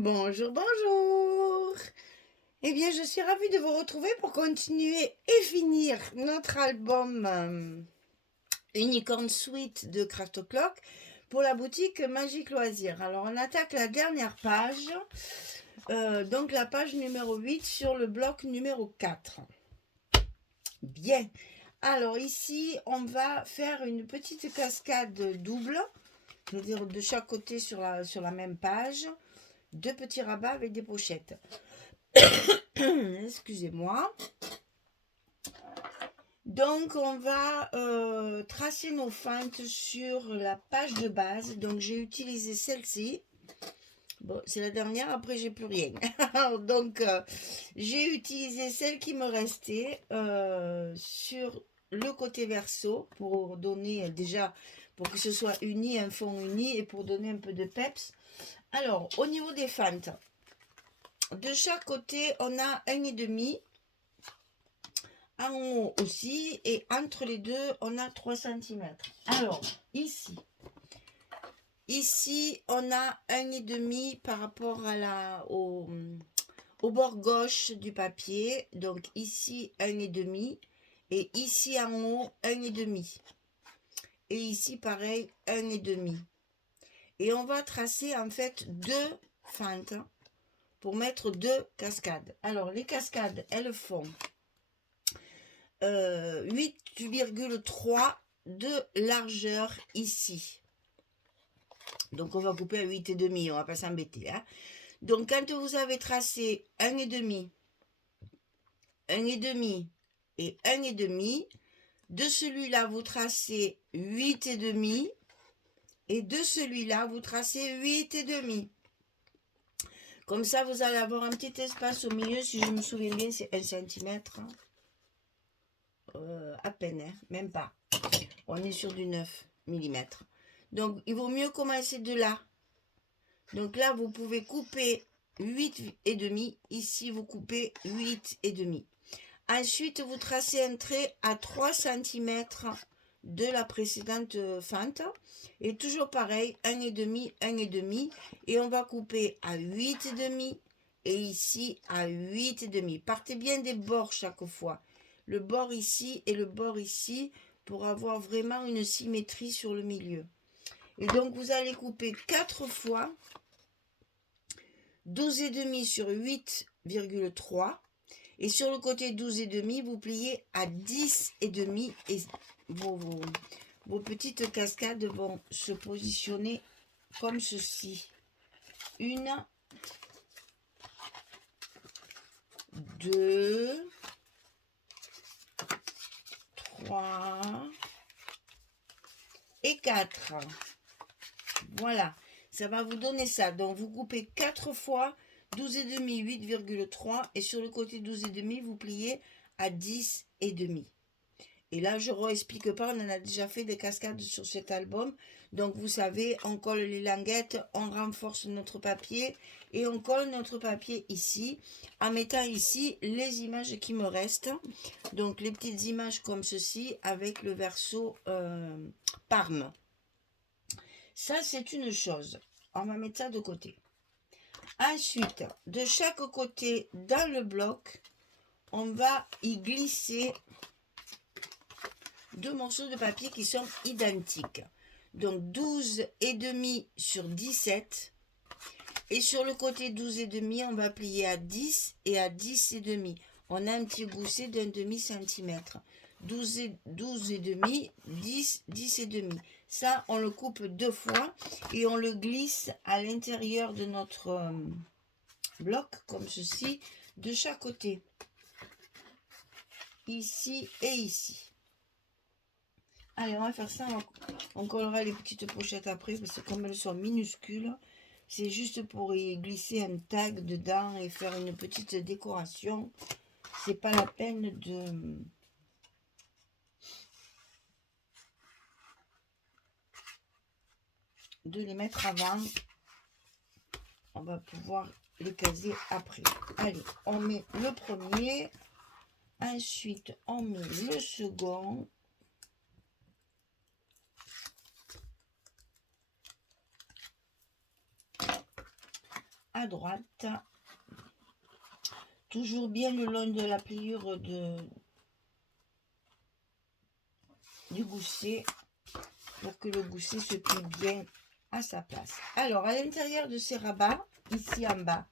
Bonjour, bonjour. Eh bien, je suis ravie de vous retrouver pour continuer et finir notre album Unicorn Suite de Craft O'Clock pour la boutique Magique Loisirs. Alors, on attaque la dernière page, donc la page numéro 8 sur le bloc numéro 4. Bien. Alors, ici, on va faire une petite cascade double, c'est-à-dire de chaque côté sur la même page. Deux petits rabats avec des pochettes. Excusez-moi. Donc, on va tracer nos feintes sur la page de base. Donc, j'ai utilisé celle-ci. Bon, c'est la dernière, après, j'ai plus rien. Donc, j'ai utilisé celle qui me restait sur le côté verso pour donner déjà, pour que ce soit uni, un fond uni et pour donner un peu de peps. Alors, au niveau des feintes, de chaque côté, on a 1,5 en haut aussi, et entre les deux, on a 3 cm. Alors, ici, on a 1,5 par rapport au bord gauche du papier. Donc, ici, 1,5. Et ici, en haut, 1,5. Et ici, pareil, 1,5. Et on va tracer, en fait, deux feintes pour mettre deux cascades. Alors, les cascades, elles font 8,3 de largeur ici. Donc, on va couper à 8,5, on va pas s'embêter. Hein. Donc, quand vous avez tracé 1,5, 1,5 et 1,5, de celui-là, vous tracez 8,5 et de celui-là, vous tracez 8,5. Comme ça, vous allez avoir un petit espace au milieu. Si je me souviens bien, c'est 1 cm. À peine, hein, même pas. On est sur du 9 mm. Donc, il vaut mieux commencer de là. Donc là, vous pouvez couper 8,5. Ici, vous coupez 8,5. Ensuite, vous tracez un trait à 3 cm de la précédente feinte. Et toujours pareil, 1,5, 1,5. Et on va couper à 8,5 et ici à 8,5. Partez bien des bords chaque fois. Le bord ici et le bord ici pour avoir vraiment une symétrie sur le milieu. Et donc, vous allez couper 4 fois 12,5 sur 8,3. Et sur le côté 12,5, vous pliez à 10,5 et vos petites cascades vont se positionner comme ceci. 1, 2, 3 et 4. Voilà, ça va vous donner ça. Donc, vous coupez 4 fois 12,5, 8,3 et sur le côté 12,5, vous pliez à 10,5. Et là, je ne réexplique pas, on en a déjà fait des cascades sur cet album. Donc, vous savez, on colle les languettes, on renforce notre papier et on colle notre papier ici en mettant ici les images qui me restent. Donc, les petites images comme ceci avec le verso Parme. Ça, c'est une chose. On va mettre ça de côté. Ensuite, de chaque côté dans le bloc, on va y glisser deux morceaux de papier qui sont identiques. Donc 12,5 sur 17. Et sur le côté 12,5, on va plier à 10 et à 10,5. On a un petit gousset d'un demi-centimètre. 12,5, 10, 10,5. Ça, on le coupe deux fois et on le glisse à l'intérieur de notre bloc, comme ceci, de chaque côté. Ici et ici. Allez, on va faire ça. On collera les petites pochettes après parce que comme elles sont minuscules, c'est juste pour y glisser un tag dedans et faire une petite décoration. C'est pas la peine de les mettre avant. On va pouvoir les caser après. Allez, on met le premier. Ensuite, on met le second. à droite. Toujours bien le long de la pliure du gousset pour que le gousset se plie bien à sa place. Alors, à l'intérieur de ces rabats, ici en bas,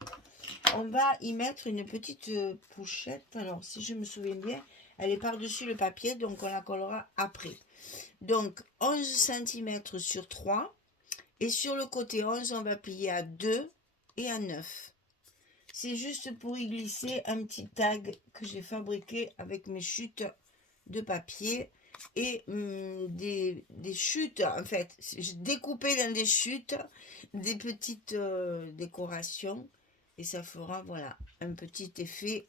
on va y mettre une petite pochette. Alors, si je me souviens bien, elle est par-dessus le papier, donc on la collera après. Donc, 11 cm sur 3. Et sur le côté 11, on va plier à 2 et à 9. C'est juste pour y glisser un petit tag que j'ai fabriqué avec mes chutes de papier et des chutes, en fait, j'ai découpé dans des chutes des petites décorations et ça fera, voilà, un petit effet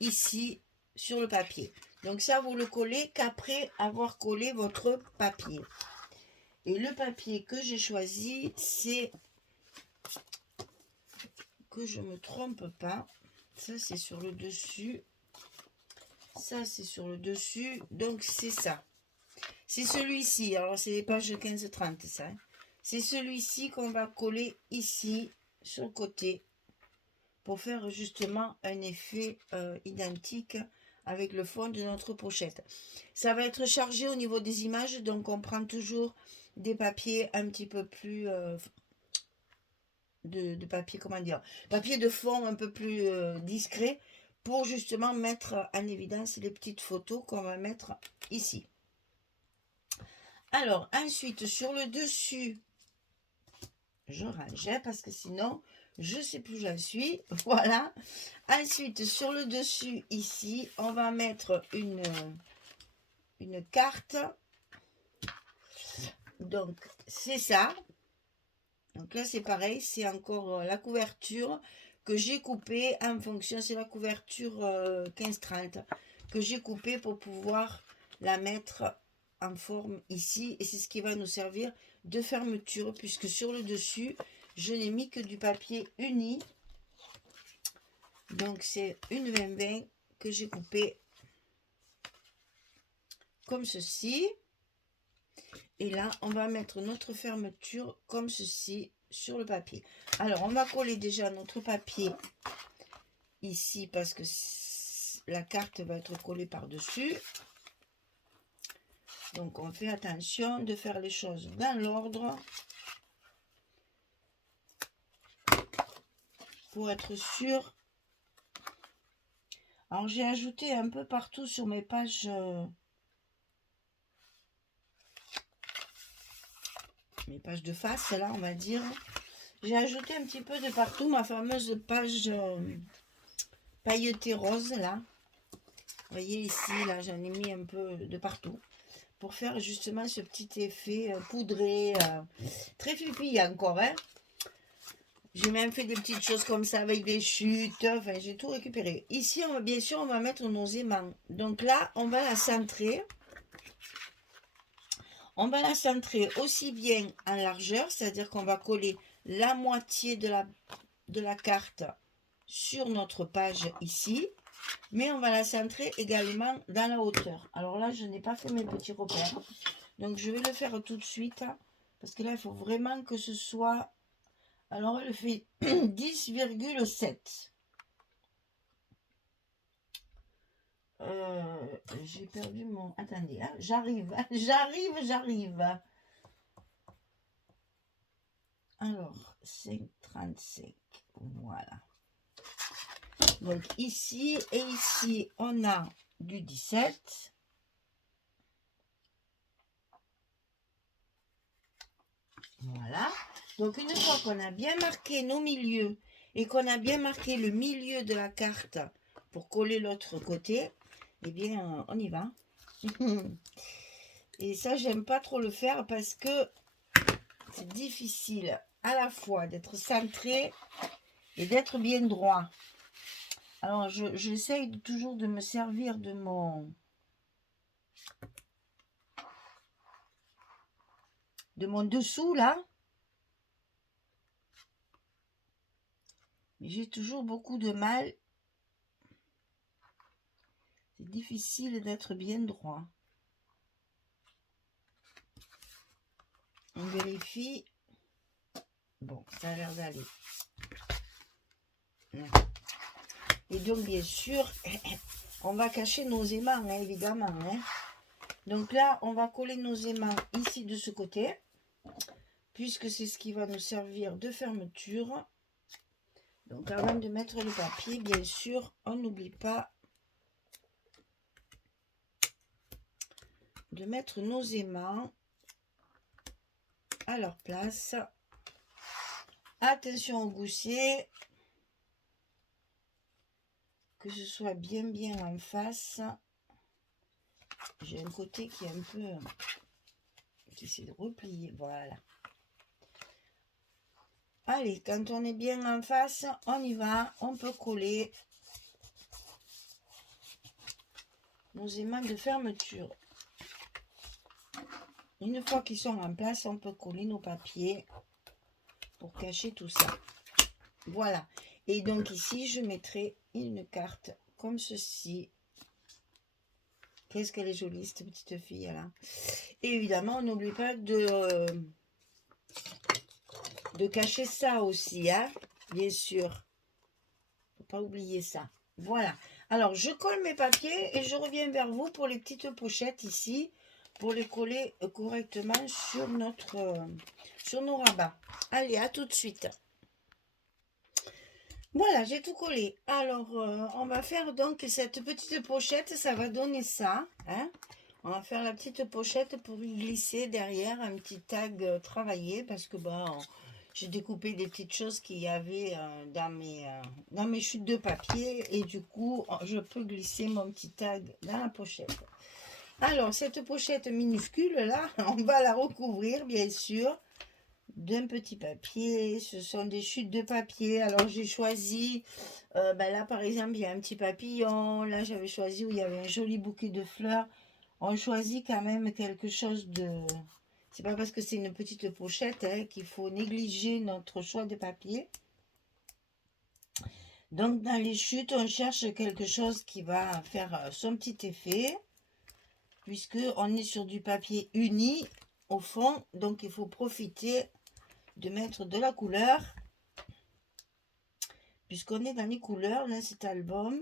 ici sur le papier. Donc ça, vous le collez qu'après avoir collé votre papier. Et le papier que j'ai choisi, c'est, que je ne me trompe pas, ça c'est sur le dessus, ça c'est sur le dessus, donc c'est ça. C'est celui-ci, alors c'est les pages 15-30 ça. Hein. C'est celui-ci qu'on va coller ici, sur le côté, pour faire justement un effet identique avec le fond de notre pochette. Ça va être chargé au niveau des images, donc on prend toujours des papiers un petit peu plus... de papier, comment dire, papier de fond un peu plus discret pour justement mettre en évidence les petites photos qu'on va mettre ici. Alors, ensuite, sur le dessus, je rangeais parce que sinon, je ne sais plus où j'en suis. Voilà. Ensuite, sur le dessus, ici, on va mettre une carte. Donc, c'est ça. Donc là, c'est pareil, c'est encore la couverture que j'ai coupée en fonction, c'est la couverture 15-30 que j'ai coupée pour pouvoir la mettre en forme ici. Et c'est ce qui va nous servir de fermeture, puisque sur le dessus, je n'ai mis que du papier uni. Donc c'est une 20-20 que j'ai coupée comme ceci. Et là, on va mettre notre fermeture comme ceci sur le papier. Alors, on va coller déjà notre papier ici parce que la carte va être collée par-dessus. Donc, on fait attention de faire les choses dans l'ordre pour être sûr. Alors, j'ai ajouté un peu partout sur mes pages... mes pages de face, là, on va dire. J'ai ajouté un petit peu de partout ma fameuse page pailletée rose, là. Vous voyez ici, là, j'en ai mis un peu de partout. Pour faire justement ce petit effet poudré, très fupi encore, hein. J'ai même fait des petites choses comme ça avec des chutes, enfin, j'ai tout récupéré. Ici, bien sûr, on va mettre nos aimants. Donc là, on va la centrer. On va la centrer aussi bien en largeur, c'est-à-dire qu'on va coller la moitié de la carte sur notre page ici, mais on va la centrer également dans la hauteur. Alors là, je n'ai pas fait mes petits repères, donc je vais le faire tout de suite, parce que là, il faut vraiment que ce soit... Alors, elle fait 10,7. J'ai perdu mon... Attendez, hein, j'arrive. Alors, 5,35. Voilà. Donc, ici et ici, on a du 17. Voilà. Donc, une fois qu'on a bien marqué nos milieux et qu'on a bien marqué le milieu de la carte pour coller l'autre côté, eh bien, on y va. Et ça, j'aime pas trop le faire parce que c'est difficile à la fois d'être centré et d'être bien droit. Alors, j'essaye toujours de me servir de mon dessous, là. Mais j'ai toujours beaucoup de mal. C'est difficile d'être bien droit. On vérifie. Bon, ça a l'air d'aller. Et donc, bien sûr, on va cacher nos aimants, hein, évidemment. Hein. Donc là, on va coller nos aimants ici de ce côté, puisque c'est ce qui va nous servir de fermeture. Donc avant de mettre le papier, bien sûr, on n'oublie pas de mettre nos aimants à leur place. Attention au gousset, que ce soit bien en face. J'ai un côté qui est un peu... J'essaie de replier, voilà. Allez, quand on est bien en face, on y va, on peut coller nos aimants de fermeture. Une fois qu'ils sont en place, on peut coller nos papiers pour cacher tout ça. Voilà. Et donc ici, je mettrai une carte comme ceci. Qu'est-ce qu'elle est jolie, cette petite fille là. Et évidemment, on n'oublie pas de cacher ça aussi, hein, bien sûr. Faut pas oublier ça. Voilà. Alors, je colle mes papiers et je reviens vers vous pour les petites pochettes ici, pour les coller correctement sur sur nos rabats. Allez, à tout de suite. Voilà, j'ai tout collé. Alors, on va faire donc cette petite pochette, ça va donner ça. Hein. On va faire la petite pochette pour y glisser derrière un petit tag travaillé parce que bon, j'ai découpé des petites choses qu'il y avait dans mes chutes de papier et du coup, je peux glisser mon petit tag dans la pochette. Alors, cette pochette minuscule là, on va la recouvrir bien sûr d'un petit papier. Ce sont des chutes de papier. Alors j'ai choisi, là par exemple il y a un petit papillon, là j'avais choisi où il y avait un joli bouquet de fleurs. On choisit quand même quelque chose de... C'est pas parce que c'est une petite pochette hein, qu'il faut négliger notre choix de papier. Donc dans les chutes on cherche quelque chose qui va faire son petit effet, puisque on est sur du papier uni au fond, donc il faut profiter de mettre de la couleur, puisqu'on est dans les couleurs dans cet album.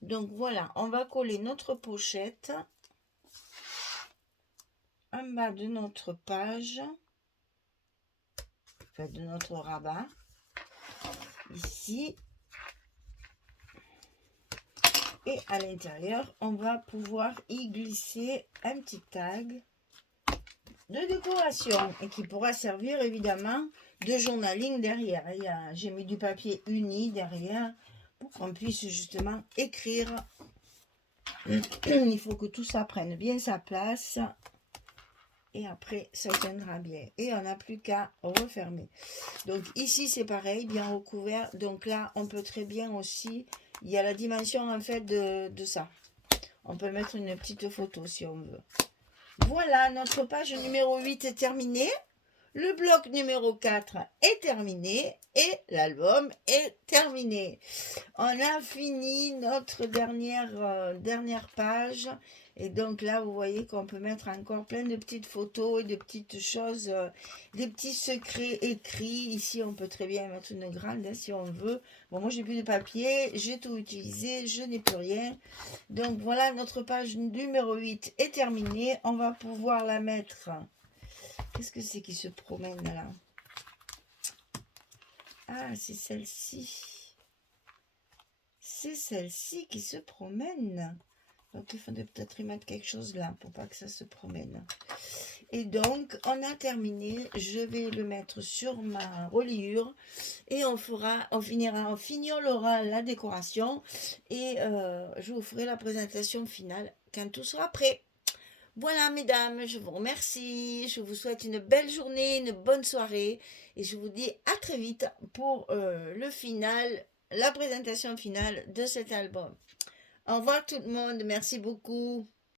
Donc voilà, on va coller notre pochette en bas de notre page, enfin de notre rabat, ici. Et à l'intérieur, on va pouvoir y glisser un petit tag de décoration et qui pourra servir évidemment de journaling derrière. J'ai mis du papier uni derrière pour qu'on puisse justement écrire. Il faut que tout ça prenne bien sa place et après ça tiendra bien et on n'a plus qu'à refermer. Donc ici c'est pareil, bien recouvert. Donc là on peut très bien aussi, il y a la dimension en fait de ça. On peut mettre une petite photo si on veut. Voilà, notre page numéro 8 est terminée. Le bloc numéro 4 est terminé et l'album est terminé. On a fini notre dernière page. Et donc là, vous voyez qu'on peut mettre encore plein de petites photos et de petites choses, des petits secrets écrits. Ici, on peut très bien mettre une grande hein, si on veut. Bon, moi, j'ai plus de papier, j'ai tout utilisé, je n'ai plus rien. Donc voilà, notre page numéro 8 est terminée. On va pouvoir la mettre... Qu'est-ce que c'est qui se promène là? Ah, c'est celle-ci. C'est celle-ci qui se promène. Donc, il faudrait peut-être y mettre quelque chose là pour pas que ça se promène. Et donc, on a terminé. Je vais le mettre sur ma reliure. Et on fignolera la décoration. Et je vous ferai la présentation finale quand tout sera prêt. Voilà, mesdames, je vous remercie. Je vous souhaite une belle journée, une bonne soirée. Et je vous dis à très vite pour le final, la présentation finale de cet album. Au revoir tout le monde. Merci beaucoup.